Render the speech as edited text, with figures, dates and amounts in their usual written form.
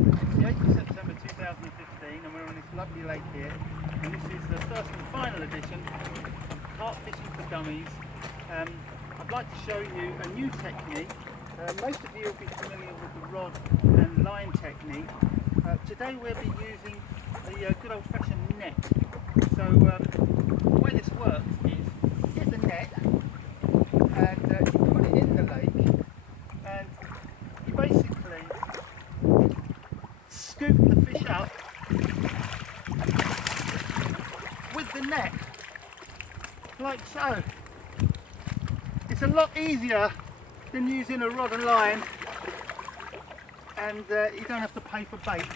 It's the 8th of September 2015 and we're on this lovely lake here, and this is the first and final edition of Carp Fishing for Dummies. I'd like to show you a new technique. Most of you will be familiar with the rod and line technique. Today we'll be using the good old-fashioned net. So the way this works is you get the net and you put it in the lake, and you basically scoop the fish up with the net, like so. It's a lot easier than using a rod and line, and you don't have to pay for bait.